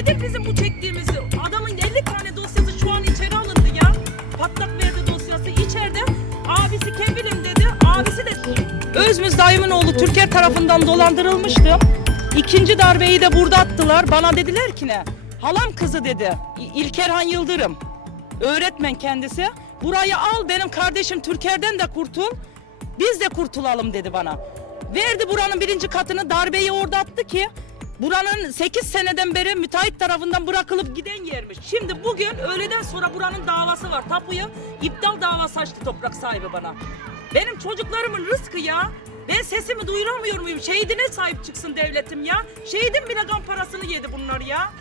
Nedir bizim bu çektiğimiz? Adamın 50 tane dosyası şu an içeri alındı ya. Patlak verdi dosyası içeride. Abisi kefilim dedi. Abisi de... Özmüz dayımın oğlu Türker tarafından dolandırılmıştı. İkinci darbeyi de burada attılar. Bana dediler ki ne? Halam kızı dedi. İlkerhan Yıldırım. Öğretmen kendisi. Burayı al benim kardeşim Türker'den de kurtul. Biz de kurtulalım dedi bana. Verdi buranın birinci katını darbeyi orada attı ki buranın 8 seneden beri müteahhit tarafından bırakılıp giden yermiş. Şimdi bugün öğleden sonra buranın davası var. Tapuyu iptal davası açtı toprak sahibi bana. Benim çocuklarımın rızkı ya. Ben sesimi duyuramıyor muyum? Şehidine sahip çıksın devletim ya. Şehidin bile kan parasını yedi bunlar ya.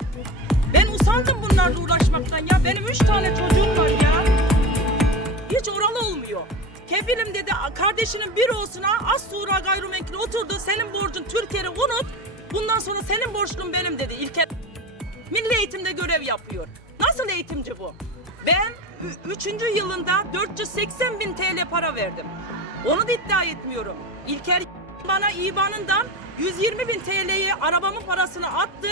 Ben usandım bunlarla uğraşmaktan ya. Benim üç tane çocuğum var ya. Hiç oralı olmuyor. Kefilim dedi kardeşinin bir olsuna az sonra gayrimenkul oturdu. Senin borcun Türkiye'yi unut. Bundan sonra senin borçlun benim dedi İlker. Milli eğitimde görev yapıyor. Nasıl eğitimci bu? Ben 3. yılında 480 bin TL para verdim. Onu da iddia etmiyorum. İlker bana İBAN'ından 120 bin TL'yi arabamın parasını attı.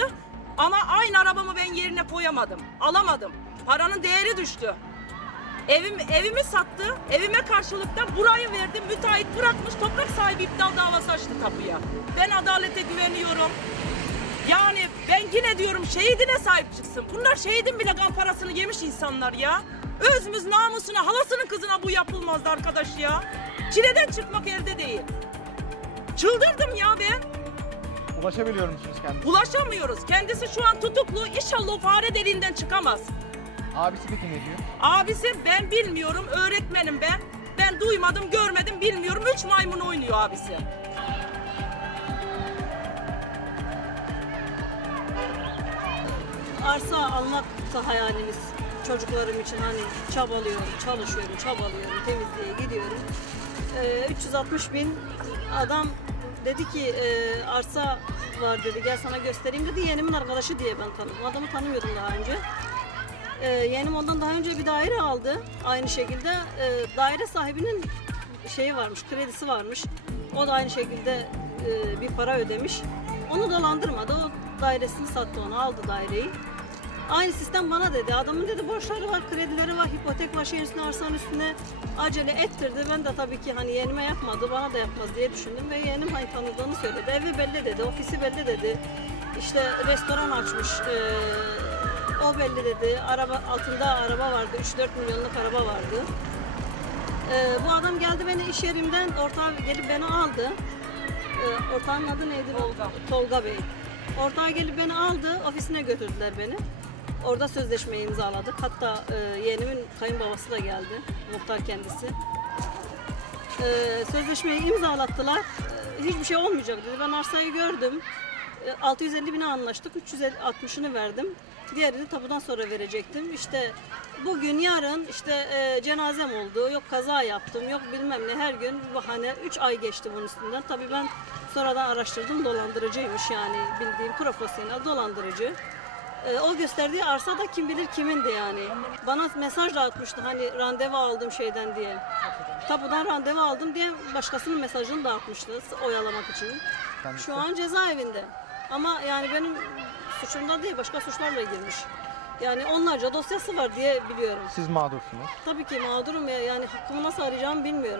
Ama aynı arabamı ben yerine koyamadım. Alamadım. Paranın değeri düştü. Evim, evimi sattı. Evime karşılık da burayı verdi. Müteahhit bırakmış. Toprak sahibi iptal davası açtı tapuya. Ben adalete güveniyorum. Yani ben yine diyorum şehidine sahip çıksın. Bunlar şehidin bile kan parasını yemiş insanlar ya. Özümüz namusuna, halasının kızına bu yapılmazdı arkadaş ya. Çileden çıkmak elde değil. Çıldırdım ya ben. Ulaşabiliyor musunuz kendisine? Ulaşamıyoruz. Kendisi şu an tutuklu. İnşallah o fare deliğinden çıkamaz. Abisi peki ne diyor? Abisi ben bilmiyorum, öğretmenim ben. Ben duymadım, görmedim, bilmiyorum. Üç maymun oynuyor abisi. arsa almak da hayalimiz. Çocuklarım için hani çabalıyorum, çalışıyorum, çabalıyorum, temizliğe gidiyorum. Ee, 360 bin adam dedi ki e, arsa var dedi gel sana göstereyim dedi. Yeğenimin arkadaşı diye ben tanıdım. Adamı tanımıyordum daha önce. Ee, yeğenim ondan daha önce bir daire aldı. Aynı şekilde e, daire sahibinin şeyi varmış, kredisi varmış. O da aynı şekilde e, bir para ödemiş. Onu dolandırmadı. O dairesini sattı ona, aldı daireyi. Aynı sistem bana dedi. Adamın dedi borçları var, kredileri var, hipotek var, şeyin üstüne, arsanın üstüne acele ettirdi. Ben de tabii ki hani yeğenime yapmadı, bana da yapmaz diye düşündüm ve yeğenim hani tanıdığını söyledi. Evi belli dedi, ofisi belli dedi. İşte restoran açmış, ee, o belli dedi. Araba altında araba vardı, 3-4 milyonluk araba vardı. Ee, bu adam geldi beni iş yerimden, ortağı gelip beni aldı. Ee, ortağın adı neydi? Tolga. Tolga Bey. Ortağı gelip beni aldı, ofisine götürdüler beni. Orada sözleşmeyi imzaladık. Hatta e, yeğenimin kayınbabası da geldi, muhtar kendisi. Ee, sözleşmeyi imzalattılar. Hiçbir şey olmayacak dedi. Ben arsayı gördüm. Ee, 650 bine anlaştık. 360'ını verdim. Diğerini tapudan sonra verecektim. İşte bugün yarın işte e, cenazem oldu. Yok kaza yaptım. Yok bilmem ne her gün bahane. 3 ay geçti bunun üstünden. Tabii ben sonradan araştırdım dolandırıcıymış yani bildiğim profesyonel dolandırıcı. Ee, o gösterdiği arsa da kim bilir kimindi yani. Bana mesaj da atmıştı hani randevu aldım şeyden diye. Tapudan randevu aldım diye başkasının mesajını da atmıştı oyalamak için. Şu an cezaevinde. Ama yani benim suçumda değil başka suçlarla girmiş. Yani onlarca dosyası var diye biliyorum. Siz mağdursunuz. Tabii ki mağdurum ya yani hakkımı nasıl arayacağımı bilmiyorum.